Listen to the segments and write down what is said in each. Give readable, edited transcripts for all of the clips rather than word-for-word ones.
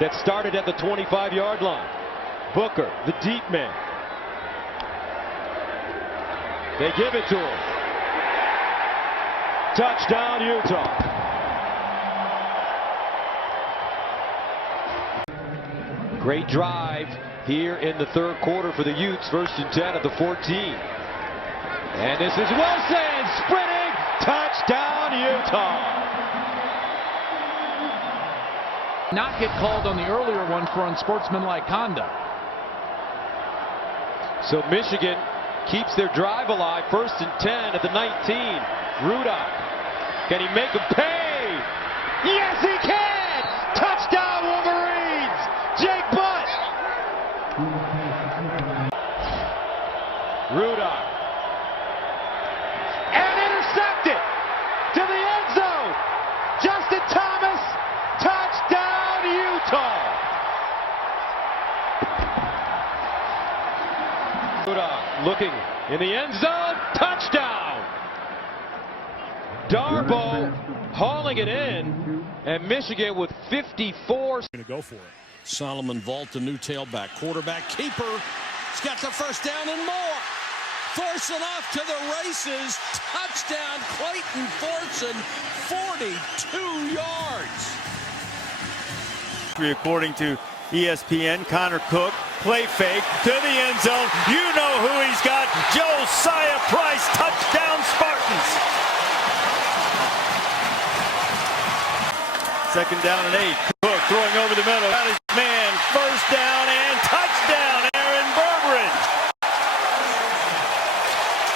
that started at the 25-yard line. Booker, the deep man. They give it to him. Touchdown, Utah. Great drive here in the third quarter for the Utes. 1st and 10 at the 14. And this is Wilson sprinting. Touchdown, Utah. Not get called on the earlier one for unsportsmanlike conduct. So Michigan keeps their drive alive. 1st and 10 at the 19. Rudolph. Can he make him pay? Yes, he can! Touchdown, Wolverines! Jake Butt! Rudolph. And intercepted! To the end zone! Justin Thomas! Touchdown, Utah! Rudolph looking in the end zone. Touchdown! Darboh hauling it in, and Michigan with 54. Going to go for it. Solomon Vault, the new tailback. Quarterback keeper. He's got the first down and more. Thorson off to the races. Touchdown, Clayton Thorson, 42 yards. According to ESPN, Connor Cook, play fake to the end zone. You know who he's got. Josiah Price, touchdown Spartans. 2nd down and 8. Cook throwing over the middle. Got his man. 1st down and touchdown, Aaron Burbridge.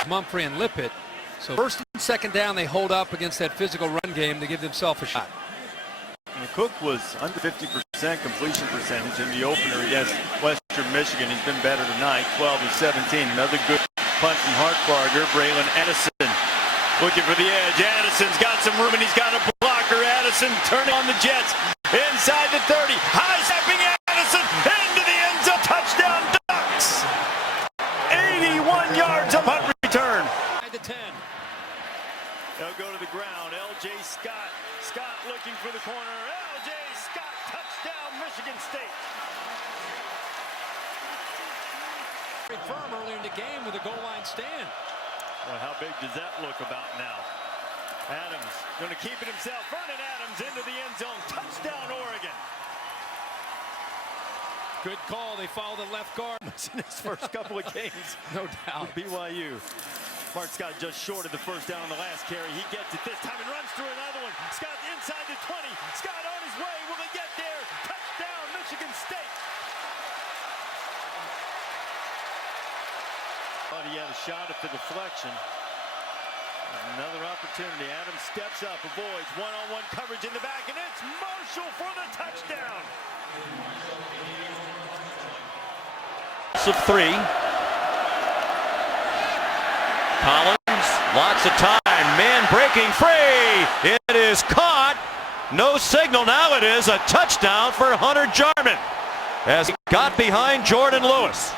Mumphrey and Lippett. So 1st and 2nd down, they hold up against that physical run game to give themselves a shot. And Cook was under 50% completion percentage in the opener against Western Michigan. He's been better tonight, 12-17. Another good punt from Hartbarger. Braylon Addison looking for the edge. Addison's got some room and he's got a blocker. Addison turning on the Jets inside the 30. High stepping Addison into the end zone. Touchdown Ducks. 81 yards of punt return. 9-10. They'll go to the ground. L.J. Scott. Scott looking for the corner. L.J. Scott, touchdown, Michigan State. Very firm early in the game with a goal line stand. Well, how big does that look about now? Adams going to keep it himself. Vernon Adams into the end zone. Touchdown, Oregon. Good call. They follow the left guard. In his first couple of games. No doubt. BYU. Mark Scott just short of the 1st down on the last carry. He gets it this time and runs through another one. Scott inside the 20. Scott on his way. Will they get there? Touchdown, Michigan State. Thought he had a shot at the deflection. Another opportunity. Adams steps up, avoids one-on-one coverage in the back, and it's Marshall for the touchdown. Of 3. Collins, lots of time. Man breaking free. It is caught. No signal. Now it is a touchdown for Hunter Jarman as he got behind Jordan Lewis.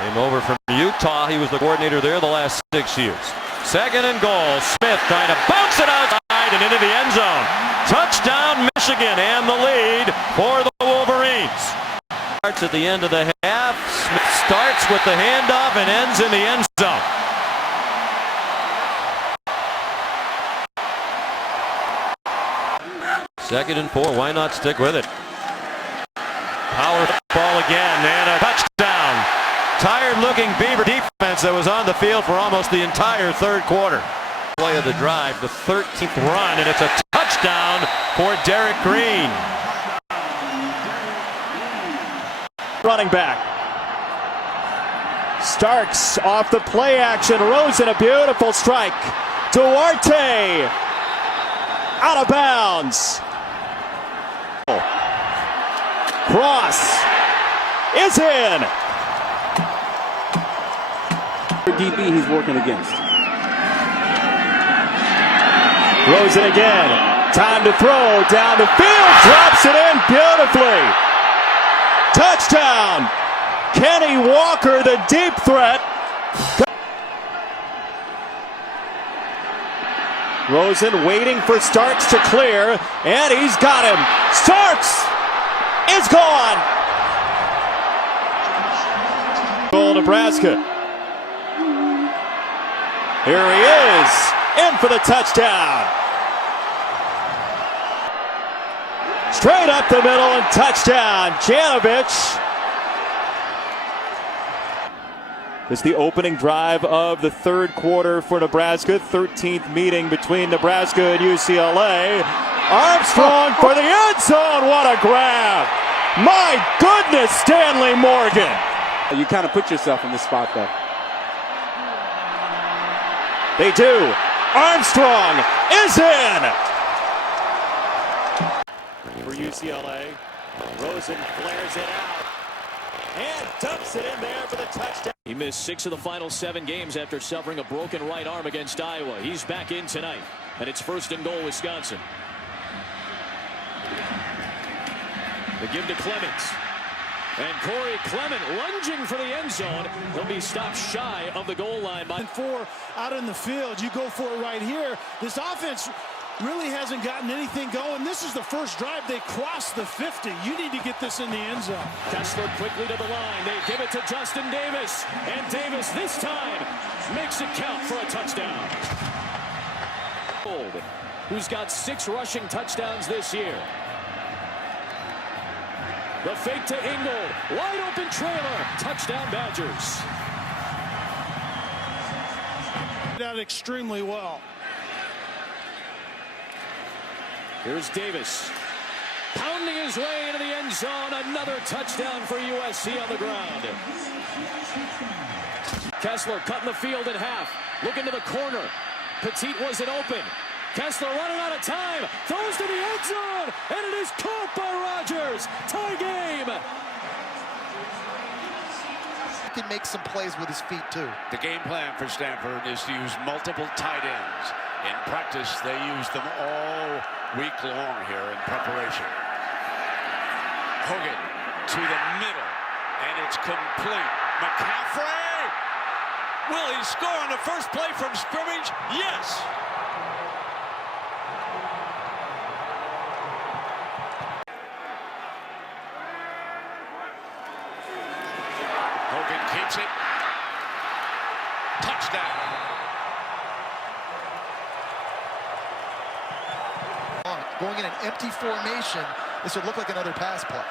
Came over from Utah. He was the coordinator there the last 6 years. 2nd and goal. Smith trying to bounce it outside and into the end zone. Touchdown, Michigan, and the lead for the Wolverines. Starts at the end of the half. Smith starts with the handoff and ends in the end zone. Second and 4. Why not stick with it? Power ball again and a touchdown. Tired-looking Beaver defense that was on the field for almost the entire third quarter. Play of the drive, the 13th run, and it's a touchdown for Derek Green. Running back. Starks off the play action. Rosen, a beautiful strike. Duarte out of bounds. Cross is in. DB he's working against. Rosen again. Time to throw. Down the field. Drops it in beautifully. Touchdown. Kenny Walker, the deep threat. Rosen waiting for Starks to clear, and he's got him. Starks is gone. Goal, Nebraska. Here he is, in for the touchdown. Straight up the middle and touchdown, Janovich. It's the opening drive of the third quarter for Nebraska. 13th meeting between Nebraska and UCLA. Armstrong for the end zone. What a grab. My goodness, Stanley Morgan. You kind of put yourself in this spot, though. They do. Armstrong is in. For UCLA, Rosen flares it out and dumps it in there for the touchdown. He missed 6 of the final 7 games after suffering a broken right arm against Iowa. He's back in tonight, and it's 1st and goal, Wisconsin. The give to Clemens. And Corey Clement lunging for the end zone. He'll be stopped shy of the goal line by 4 out in the field. You go for it right here. This offense really hasn't gotten anything going. This is the first drive. They crossed the 50. You need to get this in the end zone. Kessler quickly to the line. They give it to Justin Davis. And Davis this time makes it count for a touchdown. Who's got 6 rushing touchdowns this year. The fake to Ingold. Wide open trailer. Touchdown Badgers. Did out extremely well. Here's Davis. Pounding his way into the end zone. Another touchdown for USC on the ground. Kessler cutting the field in half. Looking to the corner. Petit wasn't open. Kessler running out of time. Throws to the end zone. And it is caught by Rodgers. Tie game. He can make some plays with his feet, too. The game plan for Stanford is to use multiple tight ends. In practice, they use them all week long here in preparation. Hogan to the middle, and it's complete. McCaffrey! Will he score on the first play from scrimmage? Yes! Hogan keeps it. Touchdown. Going in an empty formation, this would look like another pass play.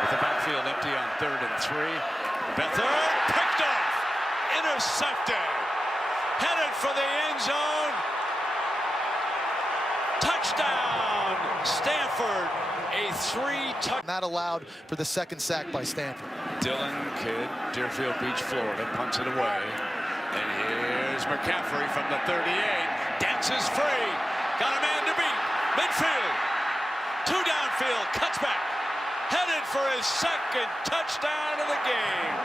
With the backfield empty on 3rd and 3. Beathard picked off. Intercepted. Headed for the end zone. Touchdown. Stanford. A 3-touchdown. Not allowed for the 2nd sack by Stanford. Dylan Kidd, Deerfield Beach, Florida, punts it away. And here's McCaffrey from the 38. Dances free. Got a man to beat. Midfield. 2 downfield. Cuts back. Headed for his 2nd touchdown of the game.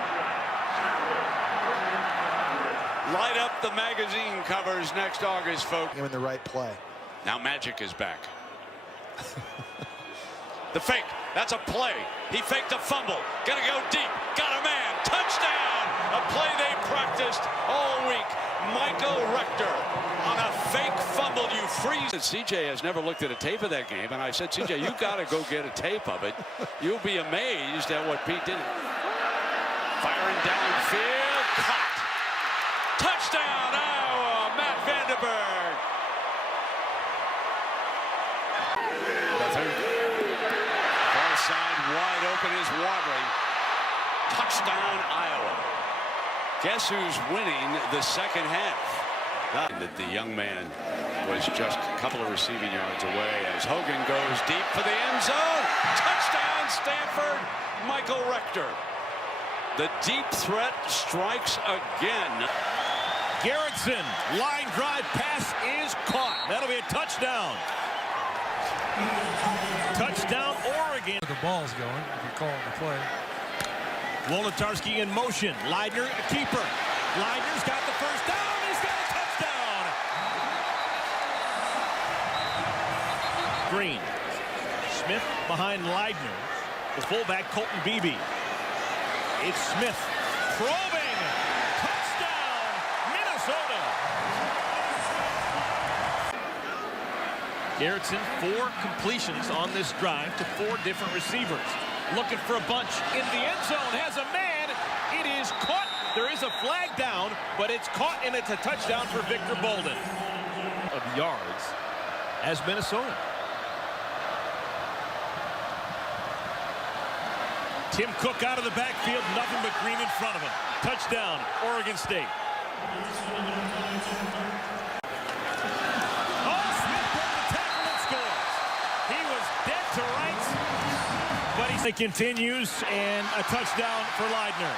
Light up the magazine covers next August, folks. In the right play. Now Magic is back. The fake. That's a play. He faked a fumble. Gonna go deep. Got a man. Touchdown. A play they practiced all week. Michael Rector on a fake fumble. You freeze. CJ has never looked at a tape of that game, and I said, CJ, you got to go get a tape of it. You'll be amazed at what Pete did. Firing downfield. Caught. Touchdown, Iowa. Matt Vandenberg. Far side wide open is Wadley. Touchdown, Iowa. Guess who's winning the 2nd half? That the young man was just a couple of receiving yards away as Hogan goes deep for the end zone. Touchdown, Stanford. Michael Rector. The deep threat strikes again. Garrettson, line drive pass is caught. That'll be a touchdown. Touchdown, Oregon. The ball's going, if you call it the play. Wolodarski in motion. Leidner, a keeper. Leidner's got the first down. He's got a touchdown. Green. Smith behind Leidner. The fullback, Colton Beebe. It's Smith probing. Touchdown, Garrettson, 4 completions on this drive to 4 different receivers. Looking for a bunch in the end zone, has a man. It is caught. There is a flag down, but it's caught, and it's a touchdown for Victor Bolden. Of yards as Minnesota. Tim Cook out of the backfield, nothing but green in front of him. Touchdown, Oregon State. It continues, and a touchdown for Leidner.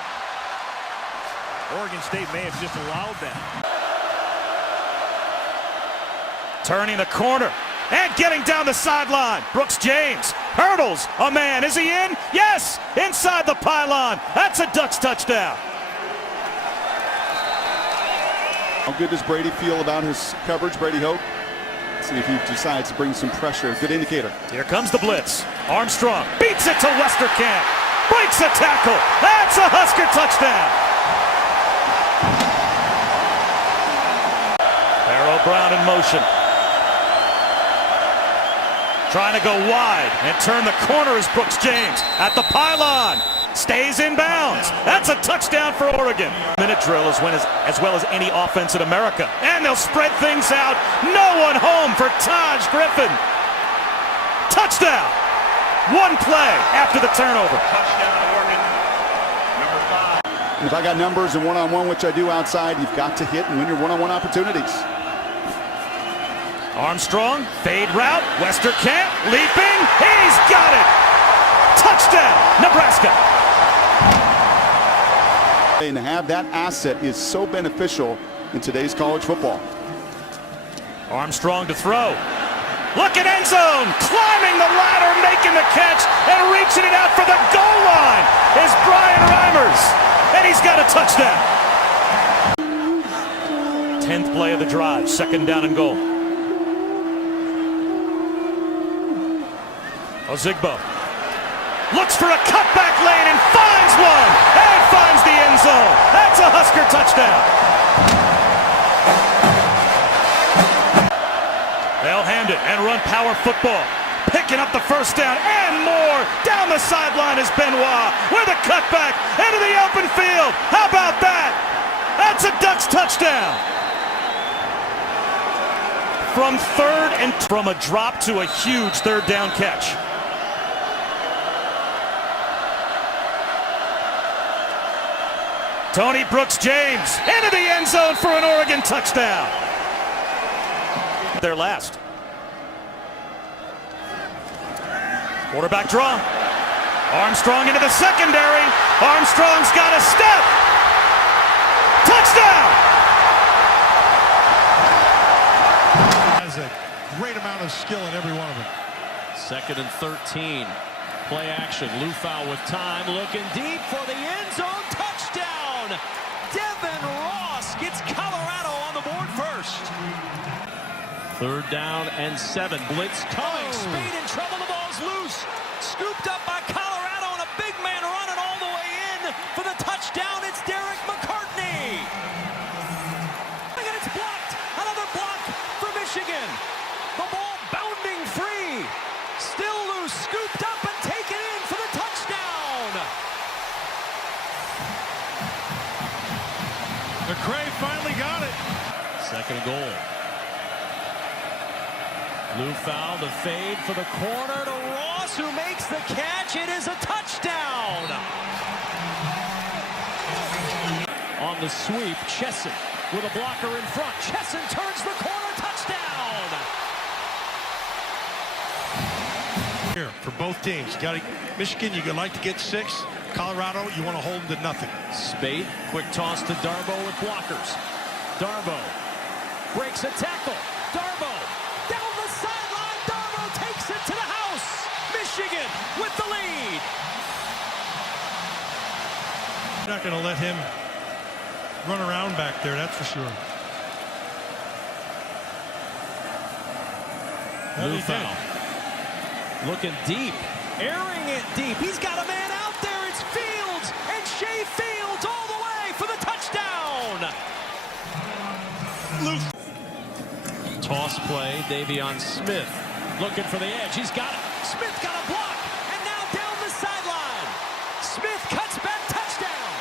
Oregon State may have just allowed that. Turning the corner and getting down the sideline. Brooks James hurdles a man. Is he in? Yes! Inside the pylon. That's a Ducks touchdown. How good does Brady feel about his coverage, Brady Hope? See if he decides to bring some pressure. Good indicator. Here comes the blitz. Armstrong beats it to Westerkamp. Breaks a tackle. That's a Husker touchdown. Barrow Brown in motion. Trying to go wide and turn the corner is Brooks James at the pylon. Stays in bounds. That's a touchdown for Oregon. Minute drill as well as any offense in America. And they'll spread things out. No one home for Taj Griffin. Touchdown. One play after the turnover. Touchdown Oregon, number 5. If I got numbers and one-on-one, which I do outside, you've got to hit and win your one-on-one opportunities. Armstrong, fade route. Westerkamp leaping. He's got it. Touchdown, Nebraska. And to have that asset is so beneficial in today's college football. Armstrong to throw. Look at end zone. Climbing the ladder, making the catch, and reaching it out for the goal line is Brian Reimers. And he's got a touchdown. 10th play of the drive, 2nd down and goal. Ozigbo looks for a cutback lane and finds one, and finds the end zone. That's a Husker touchdown. They'll hand it and run power football. Picking up the first down and more. Down the sideline is Benoit with a cutback into the open field. How about that? That's a Ducks touchdown. From third and from a drop to a huge 3rd down catch. Tony Brooks James into the end zone for an Oregon touchdown. Their last. Quarterback draw. Armstrong into the secondary. Armstrong's got a step. Touchdown! Has a great amount of skill in every one of them. 2nd and 13. Play action. Lufau with time. Looking deep for the end zone. Touchdown! Devin Ross gets Colorado on the board first. 3rd down and 7. Blitz coming. Speed in trouble. The ball's loose. Scooped up by Colorado, and a big man running all the way in for the touchdown. It's Derek McCartney. And it's blocked. Another block for Michigan. The ball bounding free. Still loose. Scooped up and taken in for the touchdown. McCray finally got it. 2nd and goal. Lufau, the fade for the corner to Ross, who makes the catch. It is a touchdown. On the sweep, Chesson with a blocker in front. Chesson turns the corner, touchdown. Here for both teams. Michigan, you'd like to get 6. Colorado, you want to hold them to nothing. Spate, quick toss to Darbo with blockers. Darbo breaks a tackle. Darbo down the sideline. Darbo takes it to the house. Michigan with the lead. You're not going to let him run around back there, that's for sure. Lufau looking deep, airing it deep. He's got a man out there. It's Fields, and Shea Fields all the way for the touchdown. Toss play, Davion Smith looking for the edge. He's got it. Smith got a block. And now down the sideline. Smith cuts back. Touchdown.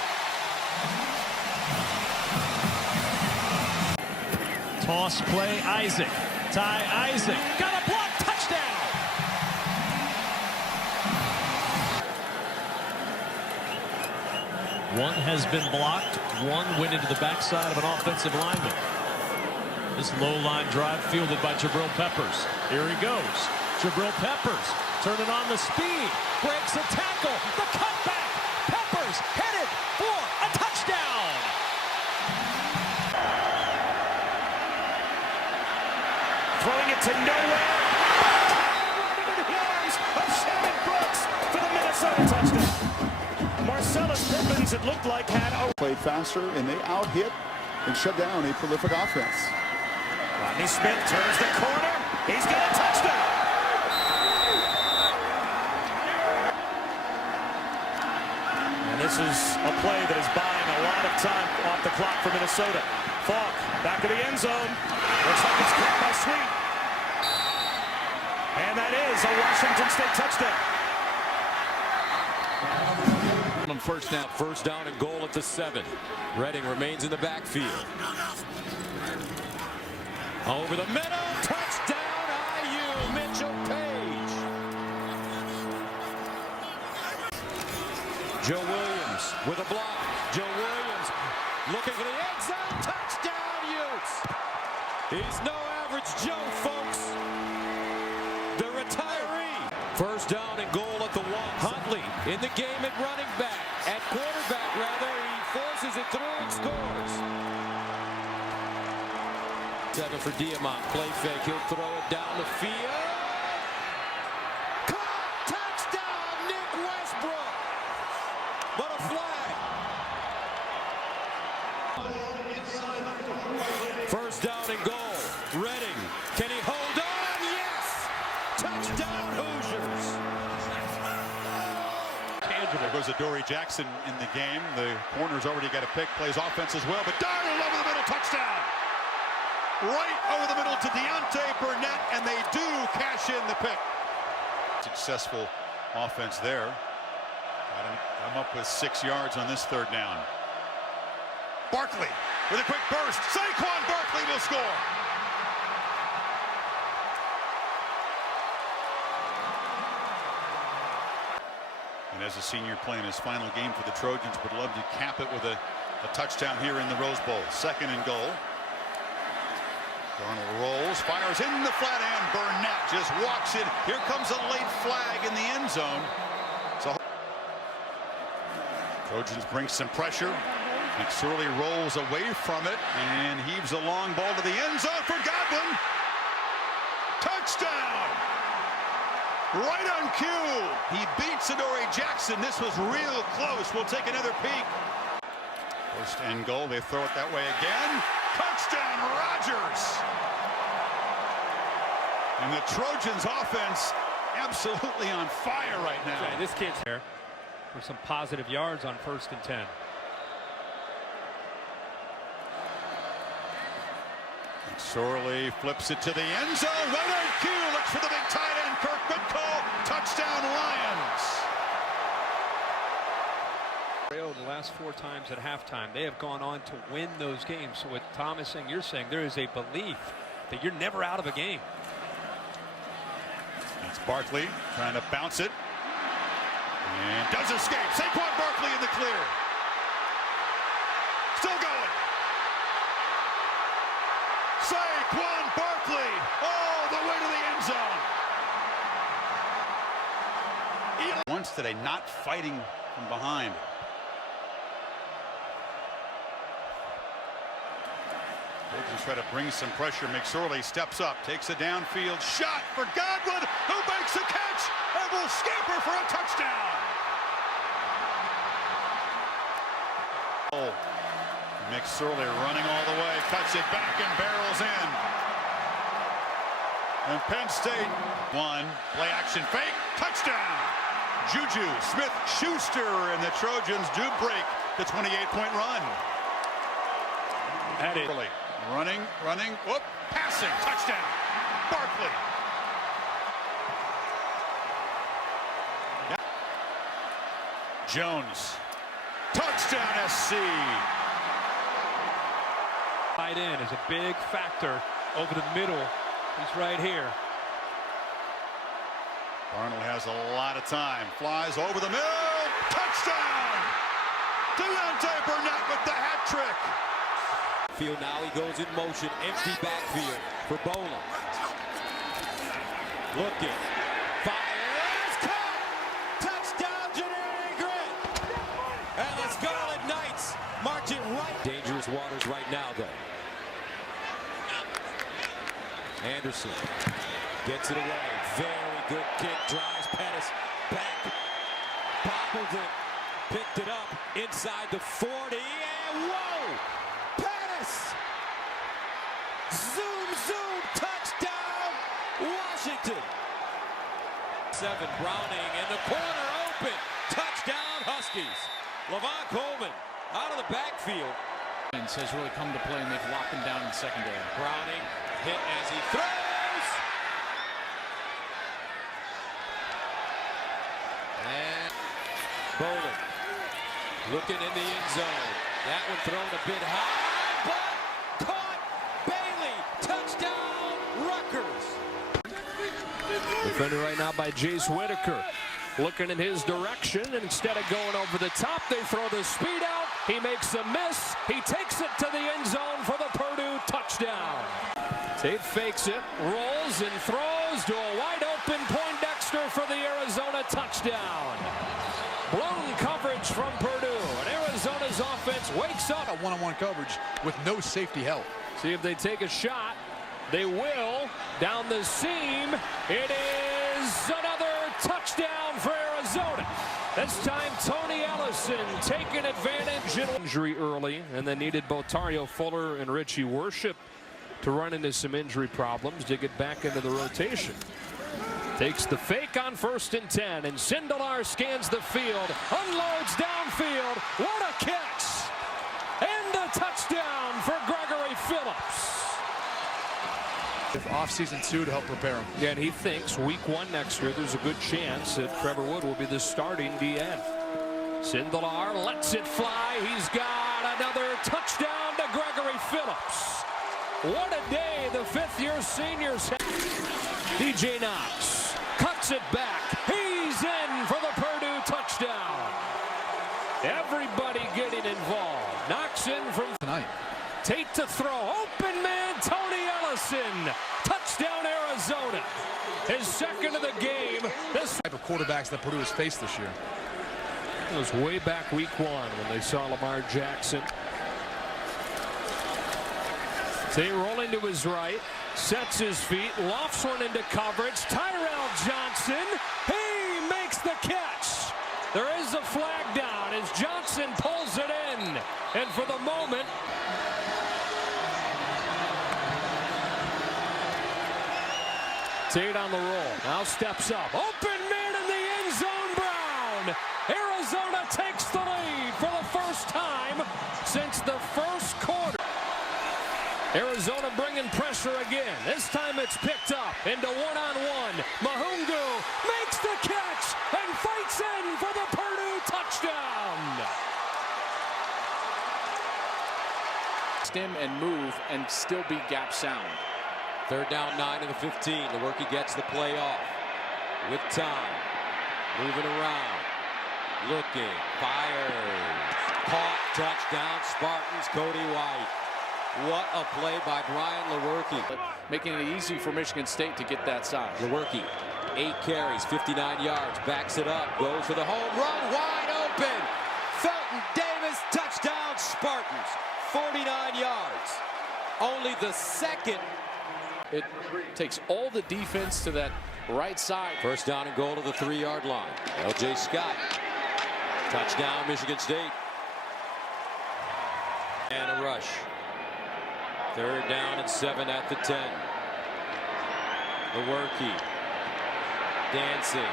Toss play. Isaac. Ty Isaac. Got a block. Touchdown. One has been blocked. One went into the backside of an offensive lineman. This low line drive fielded by Jabril Peppers. Here he goes. Jabril Peppers turning on the speed. Breaks a tackle. The cutback. Peppers headed for a touchdown. Throwing it to nowhere. Right into the arms of Shannon Brooks for the Minnesota touchdown. Marcellus Pippins, it looked like, had a played faster, and they out-hit and shut down a prolific offense. Rodney Smith turns the corner. He's got a touchdown. And this is a play that is buying a lot of time off the clock for Minnesota. Falk back of the end zone. Looks like it's caught by Sweet. And that is a Washington State touchdown. On first down and goal at the 7. Redding remains in the backfield. Over the middle, touchdown IU, Mitchell Page. Joe Williams with a block. Joe Williams looking for the end zone, touchdown Utes. He's no average Joe, folks. The retiree. First down and goal at the 1. Huntley in the game at running back. At quarterback, rather, he forces it through and scores. 7 for Diamont. Play fake. He'll throw it down the field. Caught! Touchdown, Nick Westbrook. But a flag. First down and goal. Redding. Can he hold on? Yes! Touchdown, Hoosiers. There goes Adoree Jackson in the game. The corner's already got a pick. Plays offense as well. But Darnold over the middle. Touchdown. Right over the middle to Deontay Burnett, and they do cash in the pick. Successful offense there. I'm up with 6 yards on this third down. Barkley with a quick burst. Saquon Barkley will score. And as a senior playing his final game for the Trojans, would love to cap it with a touchdown here in the Rose Bowl. Second and goal. Darnold rolls, fires in the flat end. Burnett just walks in. Here comes a late flag in the end zone. So Trojans bring some pressure. McSorley rolls away from it and heaves a long ball to the end zone for Godwin. Touchdown! Right on cue. He beats Adoree Jackson. This was real close. We'll take another peek. First and goal. They throw it that way again. Touchdown, Rodgers. And the Trojans offense absolutely on fire right now. Okay, this kid's here for some positive yards on 1st and 10. Sorley flips it to the end zone. Right on cue. Looks for the big tight end. Kirk, good call. Touchdown, Lions. The last 4 times at halftime, they have gone on to win those games. So with Thomas and you're saying there is a belief that you're never out of a game. It's Barkley trying to bounce it. And does escape. Saquon Barkley in the clear. Still going. Saquon Barkley all the way to the end zone. Once today, not fighting from behind. Just try to bring some pressure. McSorley steps up, takes a downfield shot for Godwin, who makes a catch and will scamper for a touchdown. McSorley running all the way, cuts it back and barrels in. And Penn State won. Play action fake, touchdown. Juju Smith-Schuster and the Trojans do break the 28-point run. At it. Running, whoop, passing, touchdown. Barkley. Jones. Touchdown SC. Tight end is a big factor over the middle. He's right here. Arnold has a lot of time. Flies over the middle. Touchdown! Deontay Burnett with the hat trick. Field now, he goes in motion. Empty backfield for Boland. Looking. Fires. Caught! Touchdown, Janarian Grant. And the Scarlet Knights march it right. Dangerous waters right now, though. Anderson gets it away. Very good kick. Drives Pettis back. Bobbled it. Picked it up inside the 40. And whoa! Pettis! Zoom, zoom. Touchdown, Washington. 7. Browning in the corner open. Touchdown, Huskies. Levon Coleman out of the backfield. Has really come to play and they've locked him down in the secondary. Browning hit as he throws. And Boland looking in the end zone. That one thrown a bit high, but caught. Bailey. Touchdown, Rutgers. Defended right now by Jace Whitaker. Looking in his direction, and instead of going over the top, they throw the speed out. He makes a miss. He takes it to the end zone for the Purdue touchdown. Tate fakes it, rolls, and throws to a wide open Poindexter for the Arizona touchdown. Blown coverage from Purdue, and Arizona's offense wakes up. A one-on-one coverage with no safety help. See if they take a shot. They will. Down the seam. It is another touchdown for Arizona. This time Tony Ellison taking advantage. Injury early, and then needed both Tario Fuller and Richie Worship to run into some injury problems to get back into the rotation. Takes the fake on 1st and 10, and Sindelar scans the field, unloads downfield. What a catch! And a touchdown for Gregory Phillips. Off-season 2 to help prepare him. Yeah, and he thinks week 1 next year, there's a good chance that Trevor Wood will be the starting DN. Sindelar lets it fly. He's got another touchdown to Gregory Phillips. What a day the 5th-year seniors have. DJ Knox cuts it back. He's in for the Purdue touchdown. Everybody getting involved. Knocks in from tonight. Tate to throw. Open man, Tony Ellison. Touchdown, Arizona. His second of the game. This type of quarterbacks that Purdue has faced this year. It was way back week 1 when they saw Lamar Jackson. Tate rolling to his right. Sets his feet. Lofts one into coverage. Tyrell Johnson. He makes the catch. There is a flag down as Johnson pulls it in. And for the moment, Tate on the roll. Now steps up. Open man in the end zone, Brown. Arizona takes the lead for the first time since the first quarter. Arizona bringing pressure again. This time it's picked up into one-on-one. Mahungu makes the catch and fights in for the Purdue touchdown. Stem and move and still be gap sound. 3rd down, 9 to the 15. Lewerke gets the play off with time. Moving around. Looking. Fires. Caught. Touchdown. Spartans. Cody White. What a play by Brian Lewerke. Making it easy for Michigan State to get that side. Lewerke, 8 carries, 59 yards. Backs it up. Goes for the home run. Wide open. Felton Davis. Touchdown. Spartans. 49 yards. Only the second. It takes all the defense to that right side. 1st down and goal to the 3-yard line. L.J. Scott. Touchdown, Michigan State. And a rush. 3rd down and 7 at the 10. Lewerke. Dancing.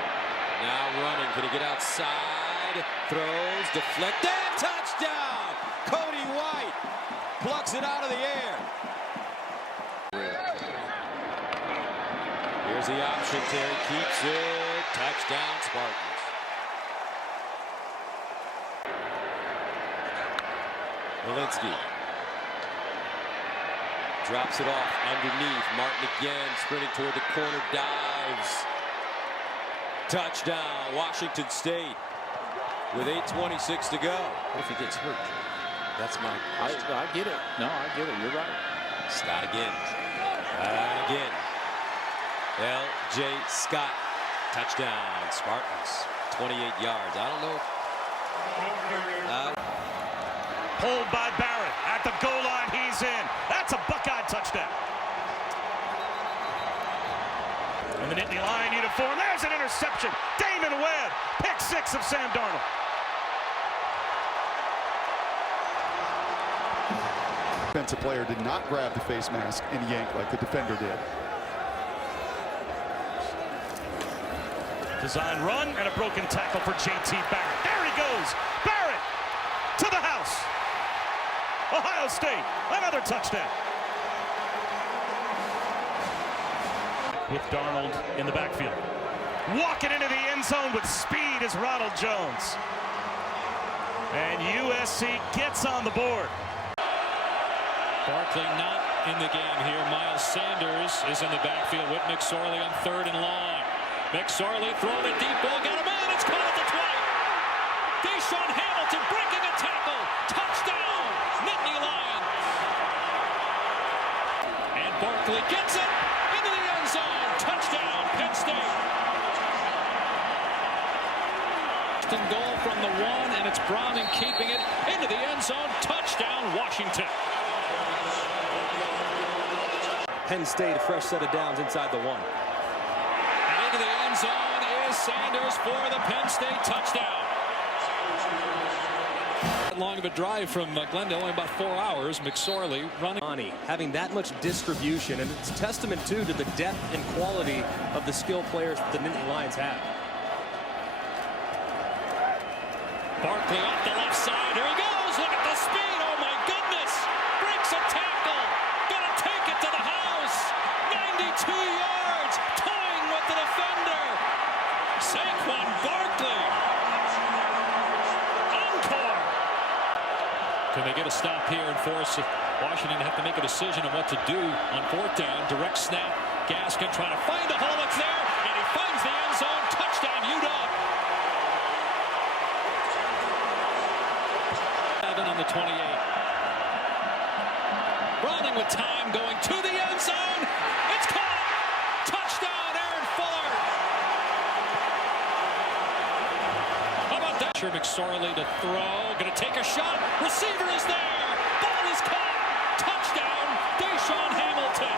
Now running. Can he get outside? Throws. Deflected. Touchdown! Cody White plucks it out of the air. Here's the option. Terry keeps it. Touchdown, Spartans. Walensky drops it off underneath. Martin again sprinting toward the corner, dives. Touchdown, Washington State with 8:26 to go. What if he gets hurt? That's my question. I get it. No, I get it. You're right. Scott again. Again. L.J. Scott. Touchdown. Spartans. 28 yards. I don't know. Pulled by Barrett. At the goal line, he's in. That's a Buckeye touchdown. In the Nittany Lion uniform, there's an interception. Damon Webb. Pick 6 of Sam Darnold. Defensive player did not grab the face mask and yank like the defender did. Design run and a broken tackle for J.T. Barrett. There he goes. Barrett to the house. Ohio State, another touchdown. With Darnold in the backfield. Walking into the end zone with speed is Ronald Jones. And USC gets on the board. Barkley not in the game here. Miles Sanders is in the backfield with McSorley on 3rd and long. McSorley throwing a deep ball, got a man, it's caught at the 20. Deshaun Hamilton breaking a tackle. Touchdown, Nittany Lions. And Barkley gets it into the end zone. Touchdown, Penn State. Goal from the 1, and it's Browning keeping it into the end zone. Touchdown, Washington. Penn State, a fresh set of downs inside the 1. And into the end zone is Sanders for the Penn State touchdown. Long of a drive from Glendale, only about 4 hours. McSorley running. Having that much distribution, and it's testament too to the depth and quality of the skill players that the Nittany Lions have. Barkley off the left side. Here he goes. Look at the speed. Oh, my goodness. Breaks a tackle. Gonna take it to the house. 92 yards. Toying with the defender. Saquon Barkley. Encore. Can they get a stop here and force Washington to have to make a decision on what to do on 4th down? Direct snap. Gaskin trying to find the hole that's there. And he finds the end zone. Touchdown, UW. On the 28. Browning with time going to the end zone. It's caught. Touchdown, Aaron Fuller. How about that? Sure, McSorley to throw. Going to take a shot. Receiver is there. Ball is caught. Touchdown, Deshaun Hamilton.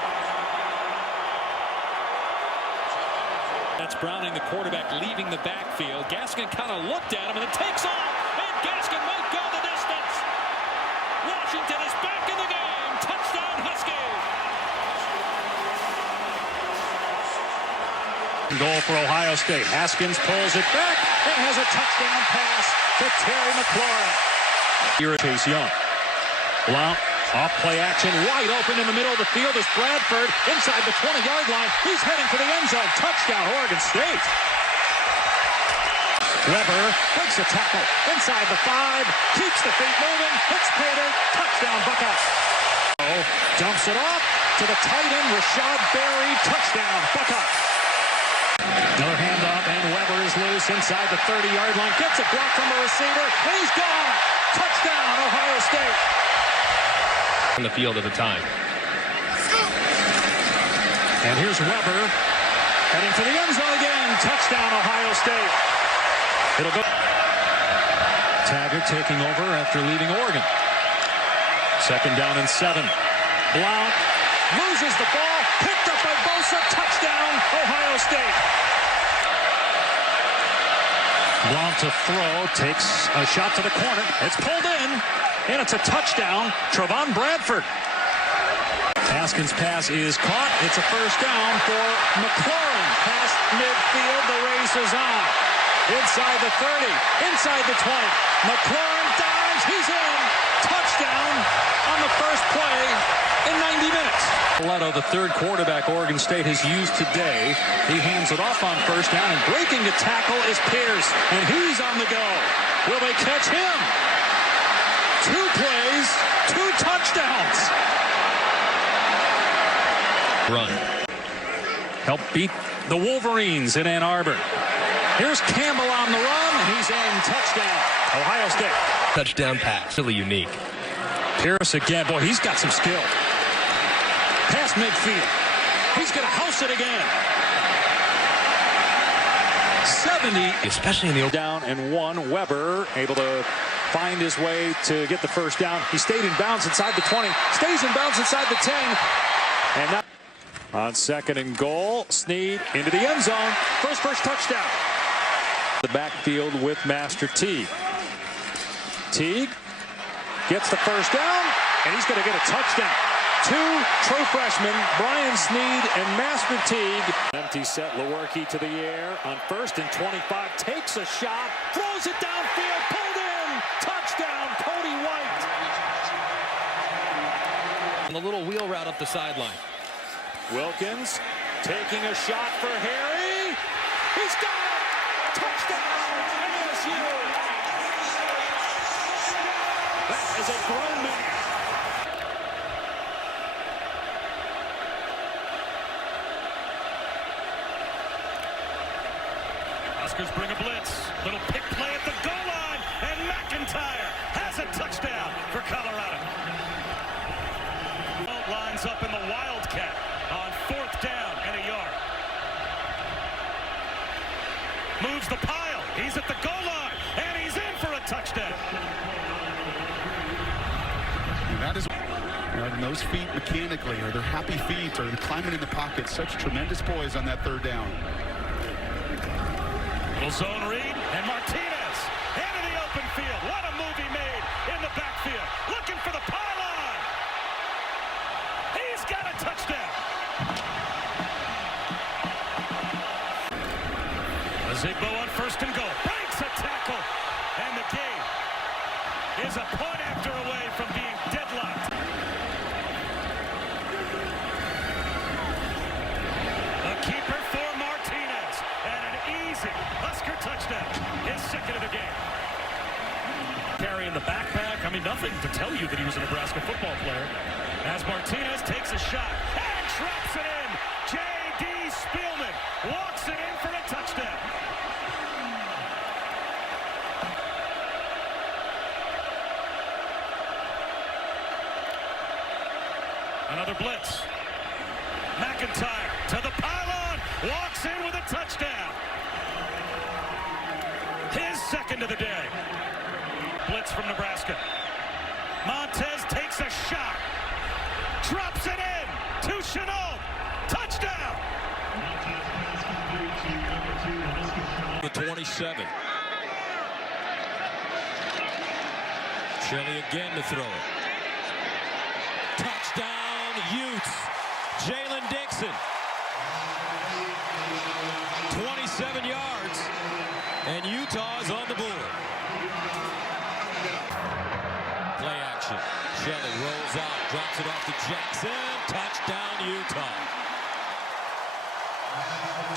That's Browning, the quarterback, leaving the backfield. Gaskin kind of looked at him and it takes off. And Gaskin might go the distance. Washington is back in the game. Touchdown, Huskies. Goal for Ohio State. Haskins pulls it back and has a touchdown pass to Terry McLaurin. Here is Chase Young. Blount off play action, wide open in the middle of the field is Bradford inside the 20-yard line. He's heading for the end zone. Touchdown, Oregon State. Weber breaks a tackle inside the 5, keeps the feet moving, hits payday, touchdown Buckeyes. Dumps it off to the tight end, Rashad Berry, touchdown Buckeyes. Another handoff, and Weber is loose inside the 30-yard line, gets a block from a receiver, and he's gone. Touchdown, Ohio State. On the field at the time. And here's Weber heading for the end zone again. Touchdown, Ohio State. It'll go. Taggart taking over after leaving Oregon. 2nd down and 7. Blount loses the ball. Picked up by Bosa. Touchdown, Ohio State. Blount to throw. Takes a shot to the corner. It's pulled in. And it's a touchdown. Trevon Bradford. Haskins' pass is caught. It's a 1st down for McLaurin. Past midfield. The race is on. Inside the 30, inside the 20. McLaurin dives, he's in. Touchdown on the first play in 90 minutes. Leto, the 3rd quarterback Oregon State has used today. He hands it off on 1st down, and breaking the tackle is Pierce, and he's on the go. Will they catch him? 2 plays catches, 2 touchdowns. Run. Help beat the Wolverines in Ann Arbor. Here's Campbell on the run, and he's in. Touchdown. Ohio State. Touchdown pass. Really unique. Pierce again. Boy, he's got some skill. Past midfield. He's going to house it again. 70. Especially in the down and 1. Weber able to find his way to get the first down. He stayed in bounds inside the 20. Stays in bounds inside the 10. And now on 2nd and goal, Snead into the end zone. First touchdown. The backfield with Master Teague. Teague gets the first down, and he's going to get a touchdown. 2 true freshmen, Brian Snead and Master Teague. Empty set, Lewerke to the air on 1st and 25. Takes a shot, throws it downfield, pulled in. Touchdown, Cody White. And a little wheel route up the sideline. Wilkins taking a shot for Harry. He's got it! Touchdown, ASU! That is a grown man. Huskers bring a blitz. Little pick play at the goal line, and McIntyre has a touchdown for Colorado. Lines up in the Wildcat on 4th down and a yard. Moves the pile. He's at the goal line, and he's in for a touchdown. And that is, and those feet mechanically, or their happy feet, or climbing in the pocket, such tremendous poise on that 3rd down. Little zone read, and Martinez into the open field. What a move he made in the backfield. Looking for the pylon. He's got a touchdown. Zigbo on 1st and goal. Breaks a tackle. And the game is a point after away from being deadlocked. A keeper for Martinez. And an easy Husker touchdown. His 2nd of the game. Carrying the backpack. I mean, nothing to tell you that he was a Nebraska football player. As Martinez takes a shot and traps it in. J.D. Spielman walks it in for a touchdown. Another blitz. McIntyre to the pylon. Walks in with a touchdown. His 2nd of the day. Blitz from Nebraska. Montez takes a shot. Drops it in to Chenault. Touchdown. The 27. Shelley again to throw it. Touchdown, Utes. Jalen Dixon. 27 yards, and Utah is on the board. Play action. Shelley rolls out, drops it off to Jackson. Touchdown, Utah.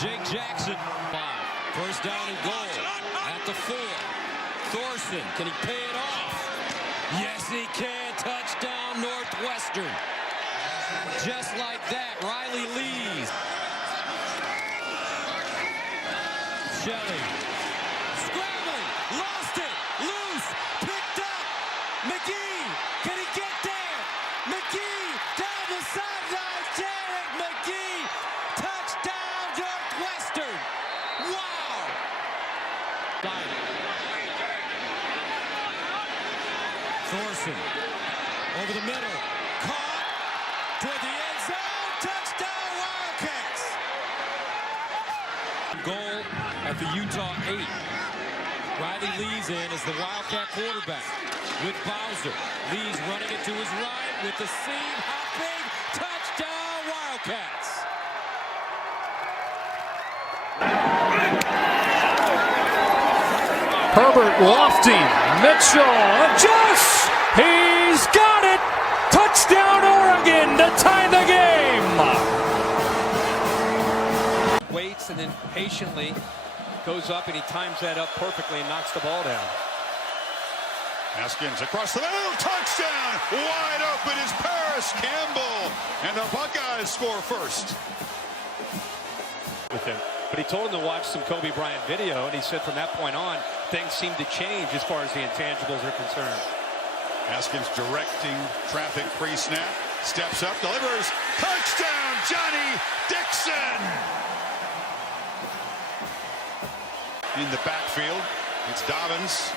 Jake Jackson. 5. 1st down and goal at the 4. Thorson, can he pay it off? Yes, he can. Touchdown, Northwestern. Just like that, Riley Lees. Shelley. Scrambling. Lost it. Loose. Picked up. McGee. Can he get there? McGee down the sideline. Jarek McGee. Touchdown, Northwestern. Wow. Thorson. Over the middle. Caught. Toward the end zone. Touchdown, Wildcats. Goal at the Utah 8. Riley Lees in as the Wildcat quarterback with Bowser. Lees running it to his right with the seam hopping. Touchdown, Wildcats. Herbert lofting. Mitchell adjusts. He's got it. Touchdown, Oregon to tie the game. Waits and then patiently goes up, and he times that up perfectly and knocks the ball down. Haskins across the middle, touchdown! Wide open is Paris Campbell, and the Buckeyes score first. With him. But he told him to watch some Kobe Bryant video, and he said from that point on, things seem to change as far as the intangibles are concerned. Haskins directing traffic pre-snap, steps up, delivers, touchdown, Johnny Dixon! In the backfield, it's Dobbins.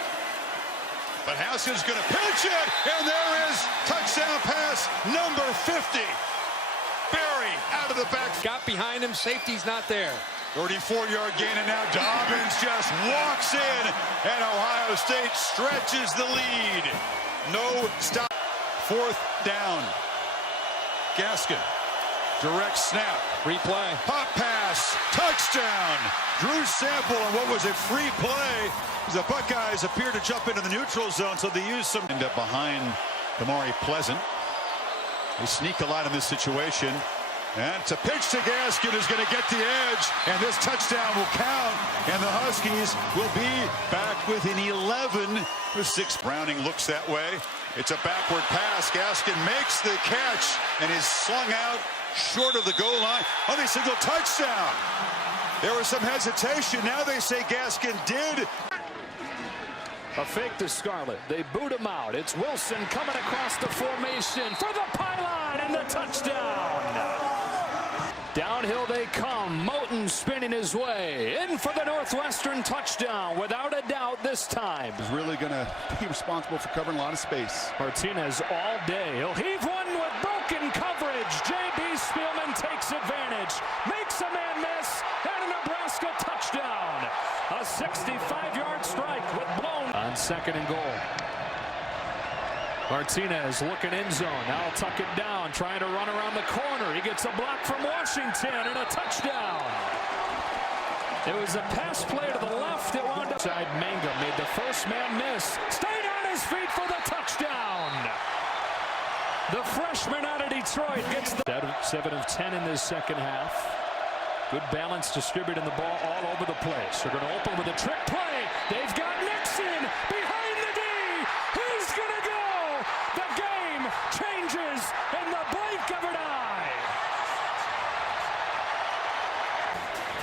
But Haskins going to pitch it, and there is touchdown pass number 50. Barry out of the back. Got behind him, safety's not there. 34-yard gain, and now Dobbins just walks in, and Ohio State stretches the lead. No stop. Fourth down. Gaskin. Direct snap. Replay. Pop pass. Touchdown. Drew Sample on what was a free play. The Buckeyes appear to jump into the neutral zone, so they use some. End up behind Damari Pleasant. They sneak a lot in this situation. And it's a pitch to Gaskin, who's going to get the edge. And this touchdown will count. And the Huskies will be back within 11 with 6. Browning looks that way. It's a backward pass. Gaskin makes the catch and is slung out short of the goal line. Oh, they signal touchdown. There was some hesitation. Now they say Gaskin did. A fake to Scarlett. They boot him out. It's Wilson coming across the formation for the pylon and the touchdown. Downhill they come. Moten spinning his way in for the Northwestern touchdown without a doubt this time. He's really going to be responsible for covering a lot of space. Martinez all day. He'll heave one with broken coverage. J.B. Spielman takes advantage. Makes a man miss. And a Nebraska touchdown. A 65-yard strike with blown on 2nd and goal. Martinez looking end zone. Now he'll tuck it down, trying to run around the corner. He gets a block from Washington and a touchdown. It was a pass play to the left. It wound up. Side Mangum made the first man miss. Stayed on his feet for the touchdown. The freshman out of Detroit gets the 7 of 10 in this second half. Good balance distributing the ball all over the place. They're going to open with a trick play. They've got Nixon behind the D. He's going to go. The game changes in the blink of an eye.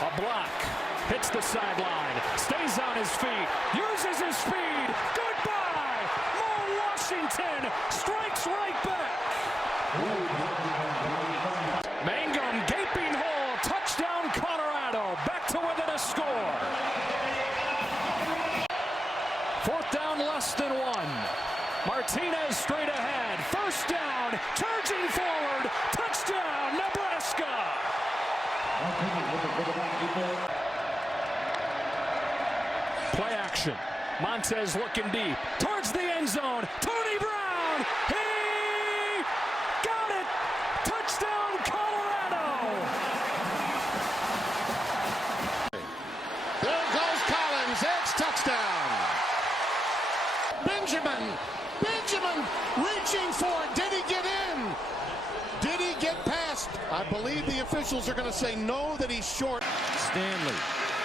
A block. Hits the sideline. Stays on his feet. Uses his speed. Goodbye. Mo Washington strikes right back. Mangum gaping hole. Touchdown Colorado. Back to within a score. 4th down, less than 1. Martinez straight ahead. First down. Charging forward. Touchdown Nebraska. Play action. Montez looking deep. Towards the end zone. Tony Brown. He got it. Touchdown Colorado. There goes Collins. It's touchdown. Benjamin reaching for it. Did he get in? Did he get past? I believe the officials are going to say no, that he's short. Stanley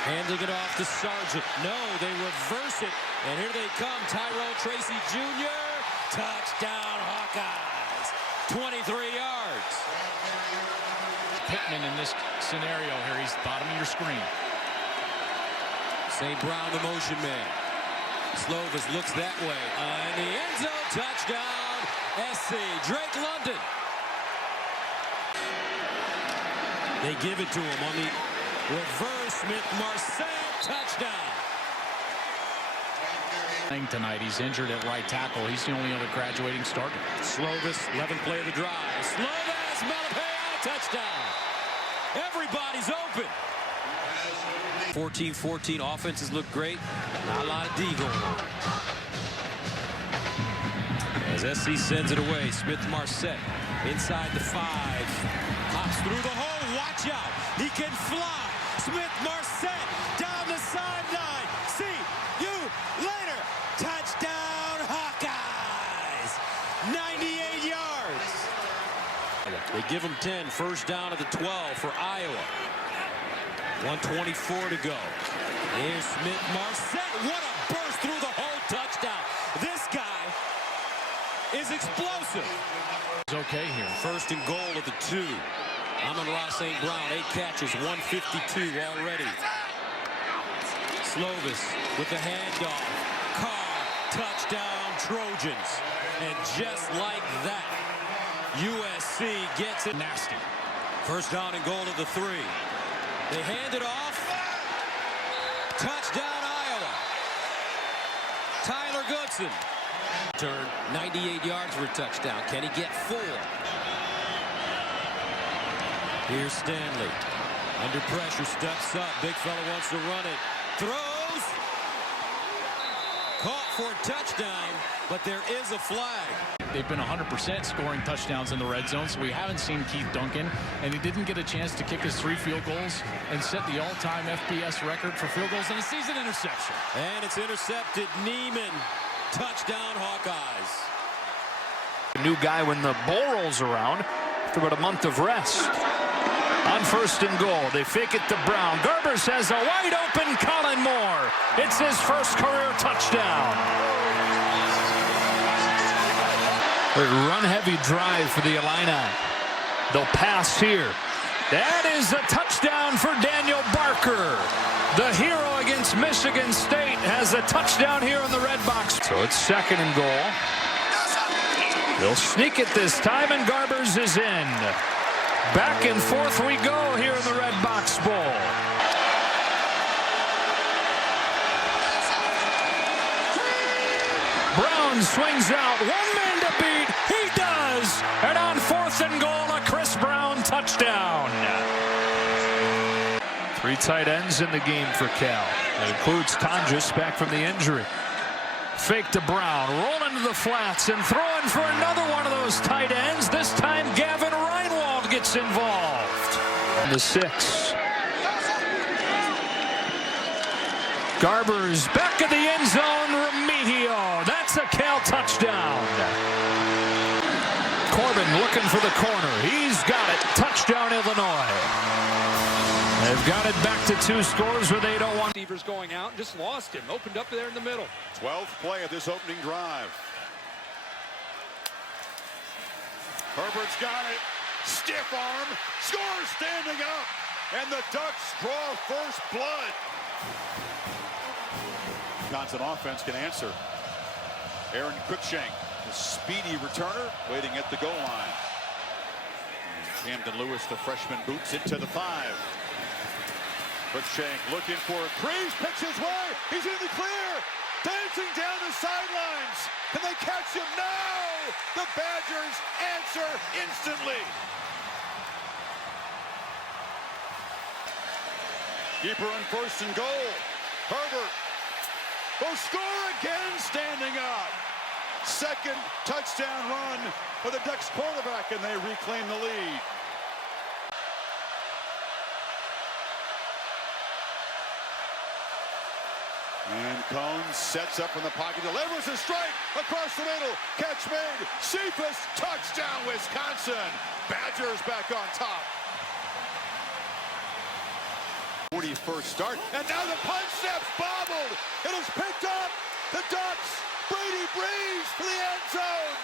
handing it off to Sargent. No, they reverse it. And here they come. Tyrell Tracy Jr. Touchdown Hawkeyes. 23 yards. Pittman in this scenario here. He's bottom of your screen. St. Brown, the motion man. Slovis looks that way. In the end zone, touchdown, SC. Drake London. They give it to him on the reverse. Smith-Marset, touchdown. Tonight, he's injured at right tackle. He's the only other graduating starter. Slovis, 11th play of the drive. Slovis, Malapaya, touchdown. Everybody's open. 14-14 offenses look great. Not a lot of D going on. As SC sends it away, Smith-Marset inside the 5. Hops through the hole. Watch out. He can fly. Smith-Marset down the sideline. See you later. Touchdown Hawkeyes. 98 yards. They give him 10. First down at the 12 for Iowa. 1:24 to go. Here's Smith-Marset. What a burst through the hole. Touchdown. This guy okay here. First and goal at the 2. Amon-Ra St. Brown, 8 catches, 152 already. Slovis with the handoff. Carr, touchdown Trojans. And just like that, USC gets it. Nasty. First down and goal at the 3. They hand it off. Touchdown Iowa. Tyler Goodson. Turn 98 yards for a touchdown. Can he get 4? Here's Stanley. Under pressure, steps up. Big fella wants to run it. Throws. Caught for a touchdown, but there is a flag. They've been 100% scoring touchdowns in the red zone, so we haven't seen Keith Duncan, and he didn't get a chance to kick his 3 field goals and set the all-time FBS record for field goals in a season. Interception. And it's intercepted. Neiman. Touchdown Hawkeyes. A new guy when the ball rolls around after about a month of rest. On first and goal, they fake it to Brown. Garbers has a wide open Colin Moore. It's his first career touchdown. A run-heavy drive for the Illini. They'll pass here. That is a touchdown for Daniel Barker. The hero against Michigan State has a touchdown here in the red box. So it's second and goal. They'll sneak it this time, and Garbers is in. Back and forth we go here in the Red Box Bowl. Brown swings out. 1 man to beat. He does. And on fourth and goal, a Chris Brown touchdown. 3 tight ends in the game for Cal. That includes Tonjes back from the injury. Fake to Brown. Roll into the flats and throwing for another one of those tight ends. This time Gavin Reinwald gets involved. The 6. Garbers back of the end zone. Remigio. That's a Cal touchdown. Corbin looking for the corner. He's got it. Touchdown Illinois. They've got it back to 2 scores with 8:01. Receivers going out and just lost him. Opened up there in the middle. 12th play of this opening drive. Herbert's got it. Stiff arm. Scores standing up. And the Ducks draw first blood. Wisconsin offense can answer. Aaron Cruikshank, the speedy returner, waiting at the goal line. Camden Lewis, the freshman, boots into the 5. Cruikshank looking for a crease, picks his way. He's in the clear. Dancing down the sidelines. Can they catch him? No! The Badgers answer instantly. Keeper on first and goal. Herbert will score again, standing up. Second touchdown run for the Ducks quarterback, and they reclaim the lead. And Cohn sets up from the pocket, delivers a strike across the middle. Catch made. Cephas, touchdown, Wisconsin. Badgers back on top. 41st start, and now the punt snap's bobbled. It is picked up. The Ducks, Brady Breeze for the end zone.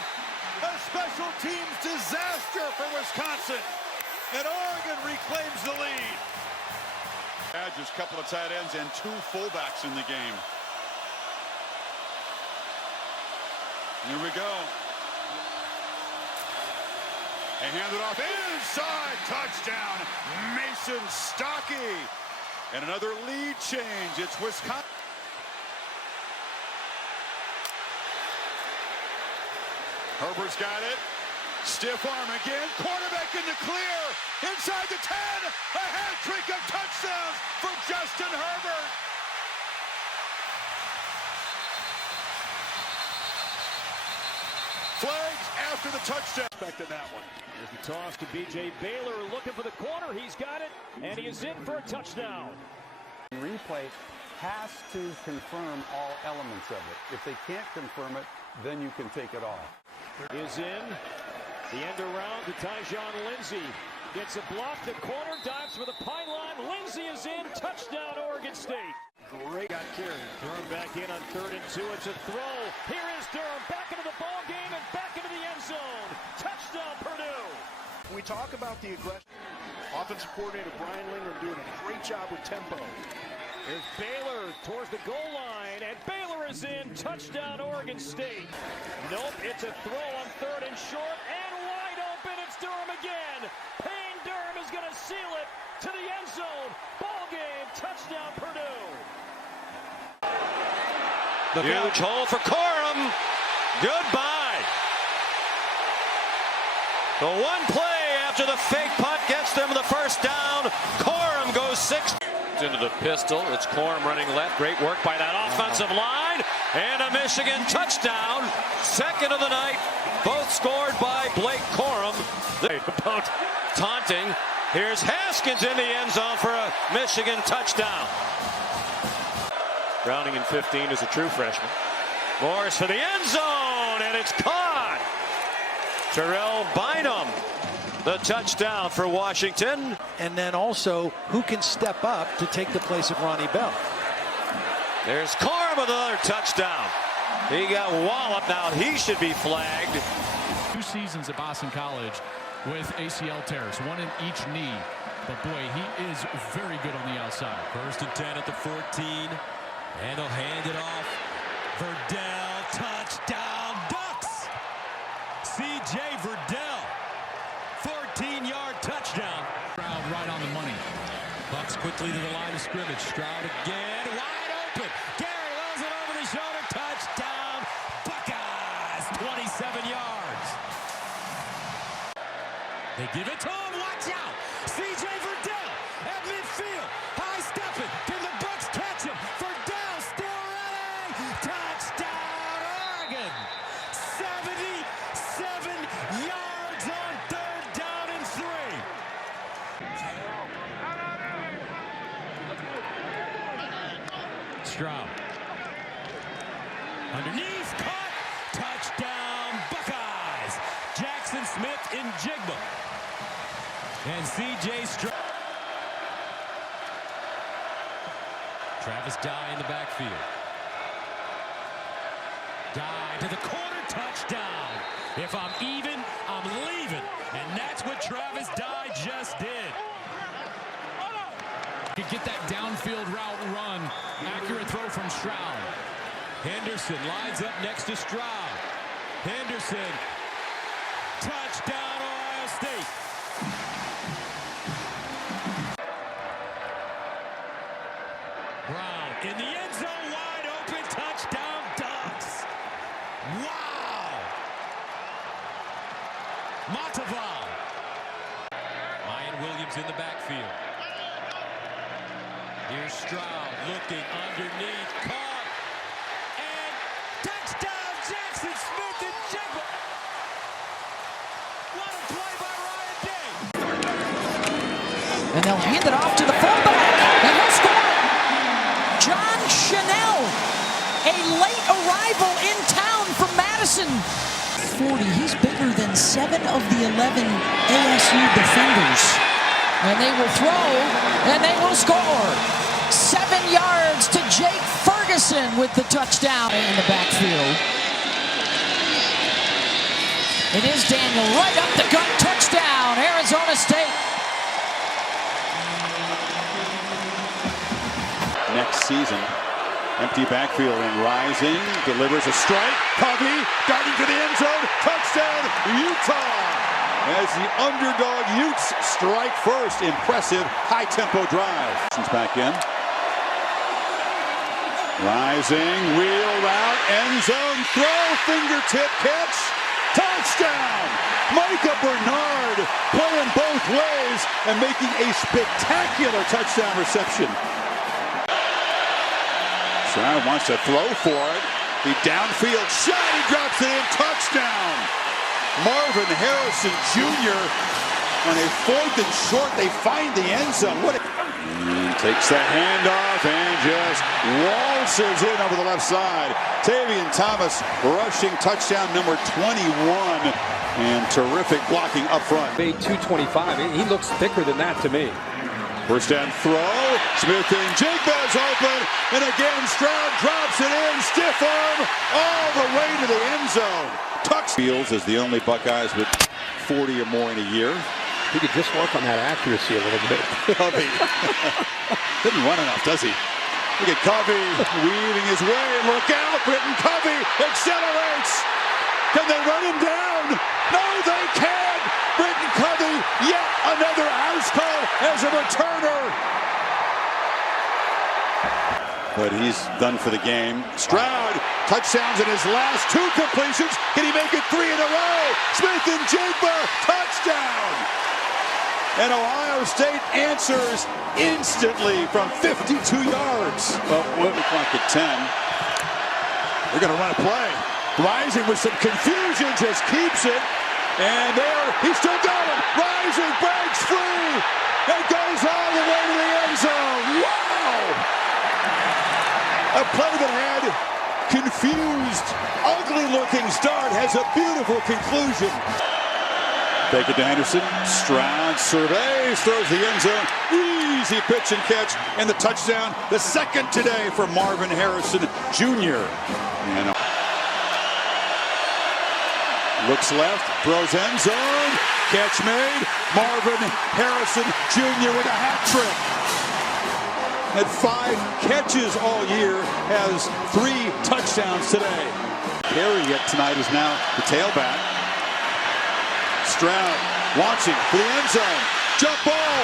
A special teams disaster for Wisconsin. And Oregon reclaims the lead. Badgers, couple of tight ends and 2 fullbacks in the game. Here we go. They hand it off inside. Touchdown, Mason Stockey. And another lead change. It's Wisconsin. Herbert's got it. Stiff arm again. Quarterback in the clear. Inside the 10. A hat trick of touchdowns for Justin Herbert. Flags after the touchdown. Expected that one. There's the toss to B.J. Baylor looking for the corner. He's got it, and he is in for a touchdown. Replay has to confirm all elements of it. If they can't confirm it, then you can take it off. Is in. The end around to Tyjon Lindsey. Gets a block. The corner dives for the pylon. Lindsey is in. Touchdown, Oregon State. Great. Got carried. Durham back in on 3rd and 2. It's a throw. Here is Durham back into the ball game and back into the end zone. Touchdown, Purdue. talk about the aggression. Offensive coordinator Brian Lindgren doing a great job with tempo. Here's Baylor towards the goal line, and Baylor is in. Touchdown, Oregon State. Nope, it's a throw on 3rd and short, and wide open. It's Durham again. Payne Durham is going to seal it to the end zone. Ball game, touchdown, Purdue. The huge hole for Corum. Goodbye. The one play after the fake punt gets them the first down. Corum goes 6 into the pistol. It's Corum running left. Great work by that offensive line. And a Michigan touchdown. Second of the night. Both scored by Blake Corum. About taunting. Here's Haskins in the end zone for a Michigan touchdown. Browning in 15 is a true freshman. Morris for the end zone, and it's caught. Terrell Bynum, the touchdown for Washington. And then also, who can step up to take the place of Ronnie Bell? There's Corum with another touchdown. He got walloped. Now he should be flagged. 2 seasons at Boston College with ACL tears, 1 in each knee. But boy, he is very good on the outside. 1st and 10 at the 14. And he'll hand it off. Verdell, touchdown, Ducks! C.J. Verdell, 14-yard touchdown. Stroud right on the money. Bucks quickly to the line of scrimmage. Stroud again, wide open. Gary Wells it over the shoulder, touchdown, Buckeyes, 27 yards. They give it to him, watch out. C.J. Verdell at midfield, high stepping. Can the Bucks catch him? Verdell still running, touchdown, Oregon. 77 yards on 3rd down and 3. Stroud. Underneath, caught, touchdown, Buckeyes. Jackson Smith in Jigba. And C.J. Stroud. Travis Dye in the backfield. Dye to the corner, touchdown. If I'm even, I'm leaving. And that's what Travis Dye just did. Could get that downfield route run. Accurate throw from Stroud. Henderson lines up next to Stroud. Henderson, touchdown, Ohio State. Brown in the end zone, wide open, touchdown, Ducks. Wow. Monteval. Mayan Williams in the backfield. Here's Stroud looking underneath, caught, and touchdown, Jackson Smith and Jigba. What a play by Ryan Day. And they'll hand it off to the fullback, and he'll score. John Chanel, a late arrival in town from Madison. 40, he's bigger than 7 of the 11 ASU defenders. And they will throw, and they will score. 7 yards to Jake Ferguson with the touchdown in the backfield. It is Daniel right up the gut, touchdown, Arizona State. Next season, empty backfield and rising, delivers a strike. Covey darting to the end zone, touchdown, Utah! As the underdog Utes strike first. Impressive high-tempo drive. He's back in. Rising, wheeled out, end zone, throw, fingertip catch, touchdown! Micah Bernard playing both ways and making a spectacular touchdown reception. Stroud wants to throw for it. The downfield shot, he drops it in, touchdown! Marvin Harrison Jr. on a 4th and short. They find the end zone. Takes the handoff and just waltzes in over the left side. Tavion Thomas rushing touchdown number 21. And terrific blocking up front. Made 225. He looks thicker than that to me. First down throw. Smith and Jigba's open. And again, Stroud drops it in. Stiff arm all the way to the end zone. Fields is the only Buckeyes with 40 or more in a year. He could just work on that accuracy a little bit. Covey didn't run enough, does he? Look at Covey weaving his way. Look out! Britton Covey accelerates. Can they run him down? No, they can't. Britton Covey, yet another house call as a returner. But he's done for the game. Stroud, touchdowns in his last 2 completions. Can he make it 3 in a row? Smith and Jigba, touchdown! And Ohio State answers instantly from 52 yards. Well, we'll clock at 10. They're going to run a play. Rising with some confusion, just keeps it. And there, he's still going. Rising breaks free. And goes all the way to the end zone. Wow! A play that had confused, ugly-looking start has a beautiful conclusion. Take it to Henderson. Stroud surveys, throws the end zone. Easy pitch and catch, and the touchdown, the second today for Marvin Harrison Jr. And looks left, throws end zone. Catch made. Marvin Harrison Jr. with a hat trick. Had 5 catches all year, has 3 touchdowns today. Carey yet tonight is now the tailback. Stroud launching for the end zone. Jump ball.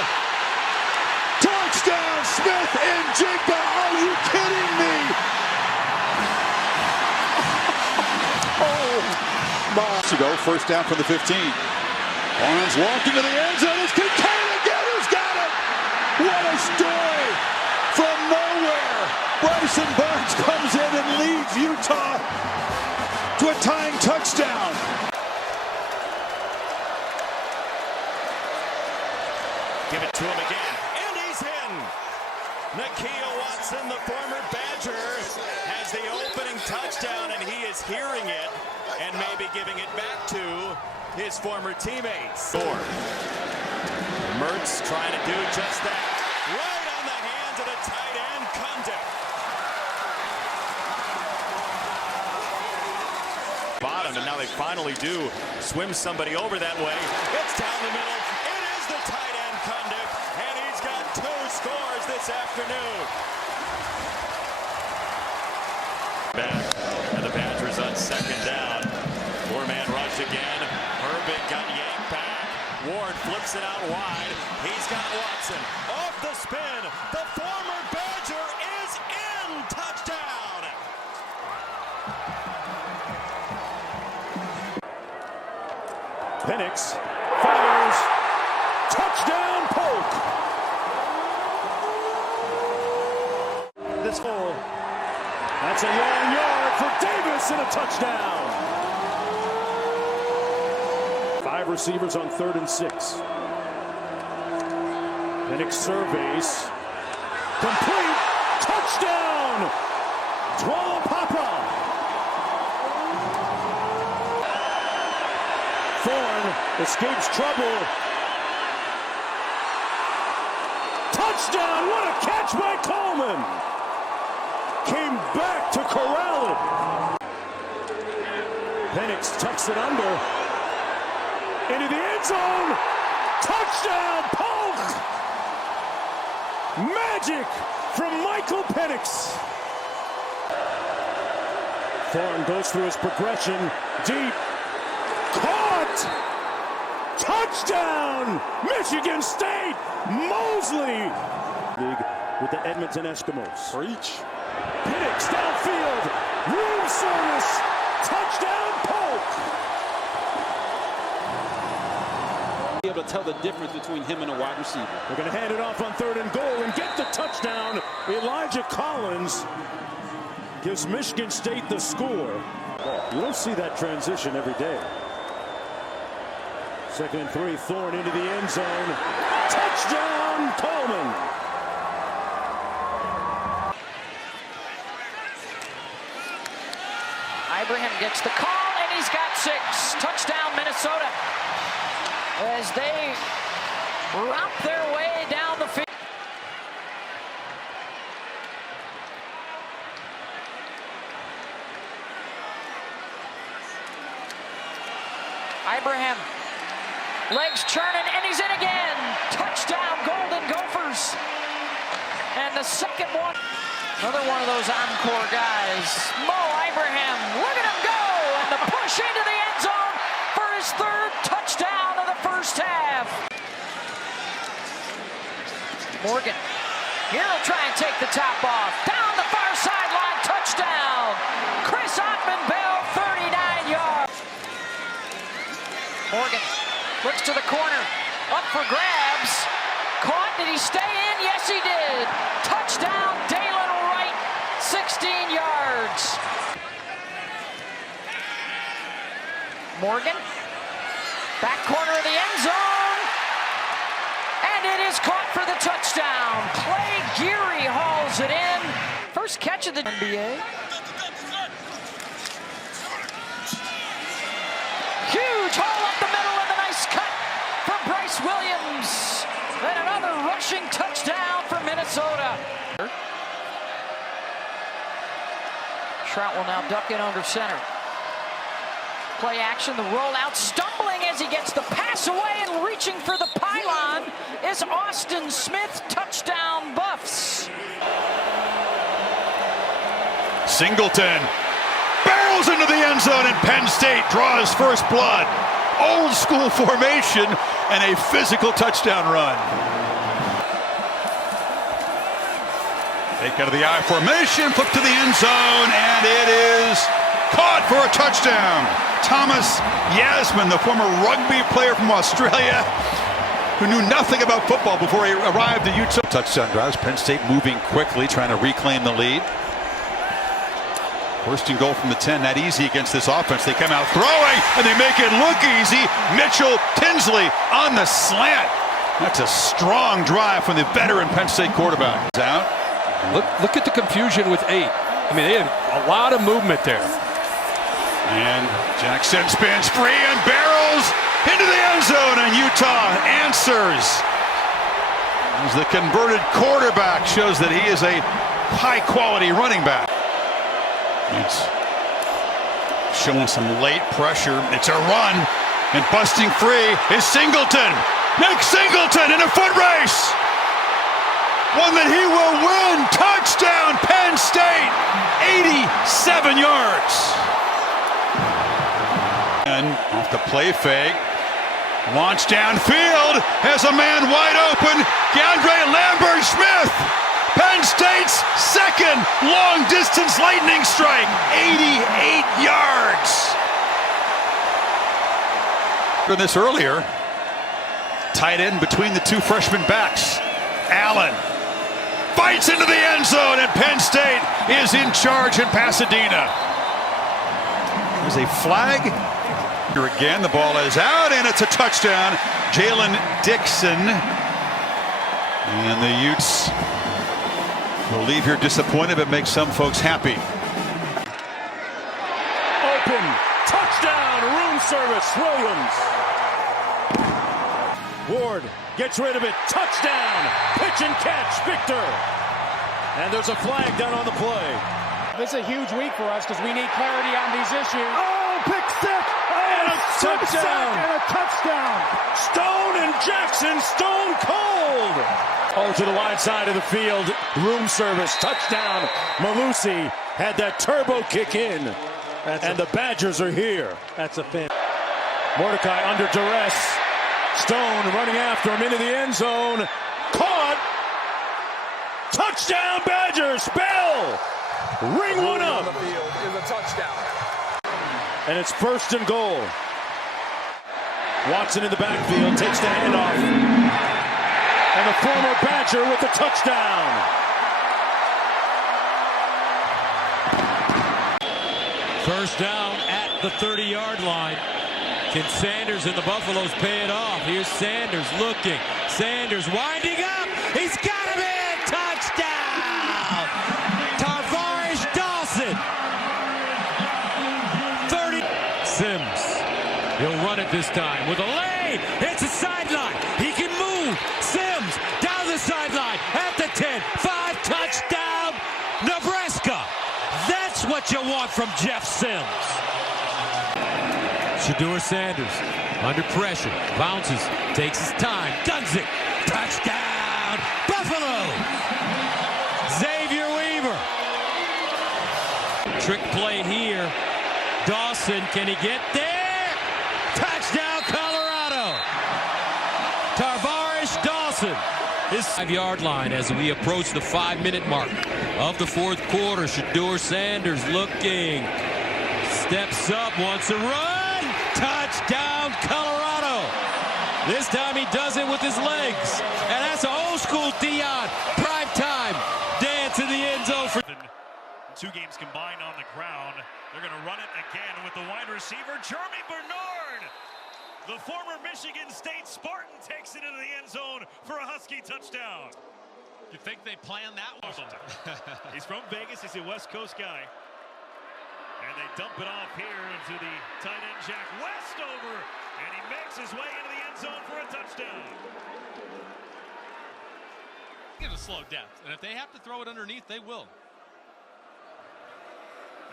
Touchdown, Smith and Jigba. Are you kidding me? Oh, my. To go, first down from the 15. Barnes walking to the end zone. It's Kincaid again. Who's got it? What a story. From nowhere, Bryson Barnes comes in and leads Utah to a tying touchdown. Give it to him again, and he's in. Nakia Watson, the former Badger, has the opening touchdown, and he is hearing it and maybe giving it back to his former teammates. Mertz trying to do just that. Right on the hands of the tight end, Cundiff. Bottom, and now they finally do swim somebody over that way. It's down the middle. It is the tight end, Cundiff, and he's got 2 scores this afternoon. Back, and the Badgers on second down. 4-man rush again. Herbig got yanked back. Ward flips it out wide. He's got Watson. Off the spin. The former Badger is in. Touchdown. Penix fires. Touchdown, Polk. This full. That's a long yard for Davis and a touchdown. 5 receivers on 3rd and 6. Penix surveys. Complete. Touchdown. Papa. Thorne escapes trouble. Touchdown. What a catch by Coleman. Came back to corral it. Penix tucks it under. Into the end zone. Touchdown, Polk. Magic from Michael Penix. Thorne goes through his progression. Deep. Caught. Touchdown, Michigan State. Mosley. League with the Edmonton Eskimos. Preach. Penix downfield. Room service. Touchdown, Polk. Be able to tell the difference between him and a wide receiver. They're going to hand it off on 3rd and goal and get the touchdown. Elijah Collins gives Michigan State the score. You don't see that transition every day. 2nd and 3, Thorne into the end zone. Touchdown, Coleman. Ibrahim gets the call, and he's got 6. Touchdown, Minnesota. As they romp their way down the field. Ibrahim Legs churning, and he's in again. Touchdown, Golden Gophers. And the second one. Another one of those encore guys. Mo Ibrahim, look at him go. And the push into the end zone for his third touchdown of the first half. Morgan, here he'll try and take the top off. Down the far sideline, touchdown. Chris Ottman-Bell, 39 yards. Morgan looks to the corner, up for grabs. Caught, did he stay in? Yes, he did. Touchdown, Dalen Wright, 16 yards. Morgan, back corner of the end zone. And it is caught for the touchdown. Clay Geary hauls it in. First catch of the NBA. Huge hole up the middle and a nice cut from Bryce Williams. Then another rushing touchdown for Minnesota. Trout will now duck in under center. Play action, the rollout, stumbling as he gets the pass away and reaching for the pylon is Austin Smith. Touchdown Buffs. Singleton barrels into the end zone, and Penn State draws first blood. Old school formation and a physical touchdown run. Take out of the I formation, flip to the end zone, and it is caught for a touchdown. Thomas Yasmin, the former rugby player from Australia, who knew nothing about football before he arrived at Utah. Touchdown drives, Penn State moving quickly, trying to reclaim the lead. First and goal from the 10, not easy against this offense. They come out throwing, and they make it look easy. Mitchell Tinsley on the slant. That's a strong drive from the veteran Penn State quarterback. Out. Look at the confusion with 8. I mean, they had a lot of movement there. And Jackson spins free and barrels into the end zone, and Utah answers. As the converted quarterback shows that he is a high-quality running back. It's showing some late pressure. It's a run, and busting free is Singleton. Nick Singleton in a foot race. One that he will win. Touchdown, Penn State. 87 yards. And off the play fake. Launch downfield. Has a man wide open. DeAndre Lambert-Smith. Penn State's second long-distance lightning strike, 88 yards. For this earlier, tight end between the two freshman backs. Allen fights into the end zone, and Penn State is in charge in Pasadena. There's a flag. Here again, the ball is out, and it's a touchdown. Jalen Dixon. And the Utes will leave here disappointed, but make some folks happy. Open, touchdown, room service, Williams. Ward gets rid of it, touchdown, pitch and catch, Victor. And there's a flag down on the play. This is a huge week for us because we need clarity on these issues. Oh, pick six, and a touchdown, and a touchdown. Stone and Jackson, stone cold. Oh, to the wide side of the field, room service, touchdown. Malusi had that turbo kick in, and the Badgers are here. That's a pin. Mordecai under duress. Stone running after him into the end zone. Caught. Touchdown, Badgers. Bell. Ring one up. On the field is a touchdown. And it's first and goal. Watson in the backfield takes the handoff. And the former Badger with the touchdown. First down at the 30-yard line. Can Sanders and the Buffaloes pay it off? Here's Sanders looking. Sanders winding up. He's got him in. Touchdown. Tarvarish Dawson. 30. Sims. He'll run it this time with a lane. It's a sideline. He can move. Sims down the sideline at the 10. 5 touchdown. Nebraska. That's what you want from Jeff Sims. Shedeur Sanders under pressure, bounces, takes his time, guns it, touchdown, Buffalo! Xavier Weaver. Trick play here. Dawson, can he get there? Touchdown, Colorado! Tarvarish Dawson. His 5-yard line as we approach the 5-minute mark of the fourth quarter. Shedeur Sanders looking. Steps up, wants to run. Touchdown, Colorado. This time he does it with his legs. And that's an old school Dion. Prime time. Dance in the end zone for 2 games combined on the ground. They're going to run it again with the wide receiver, Jeremy Bernard. The former Michigan State Spartan takes it into the end zone for a Husky touchdown. You think they planned that one? He's from Vegas. He's a West Coast guy. And they dump it off here into the tight end Jack Westover. And he makes his way into the end zone for a touchdown. Give a slow depth. And if they have to throw it underneath, they will.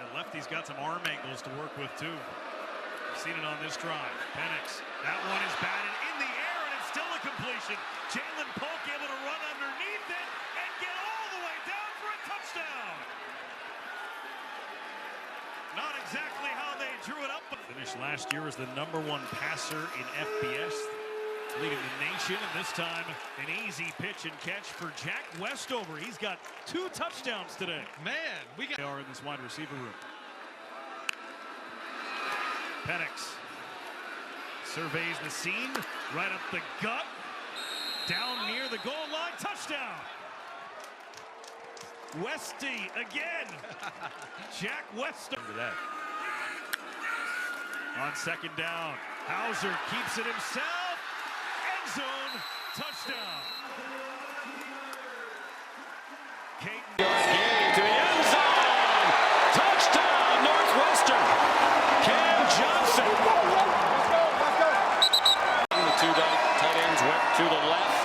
And lefty's got some arm angles to work with, too. We've seen it on this drive. Penix. That one is batted in the air, and it's still a completion. Jalen Polk able to run underneath it and get all the way down for a touchdown. Not exactly how they drew it up. Finished last year as the #1 passer in FBS, leading the nation, and this time an easy pitch and catch for Jack Westover. He's got 2 touchdowns today. Man, They are in this wide receiver room. Penix surveys the scene, right up the gut, down near the goal line, touchdown. Westy again. Jack Westover. That. On 2nd down, Hauser keeps it himself. End zone, touchdown. Caton. Game to the end zone. Touchdown, Northwestern. Cam Johnson. The 2 tight ends went to the left.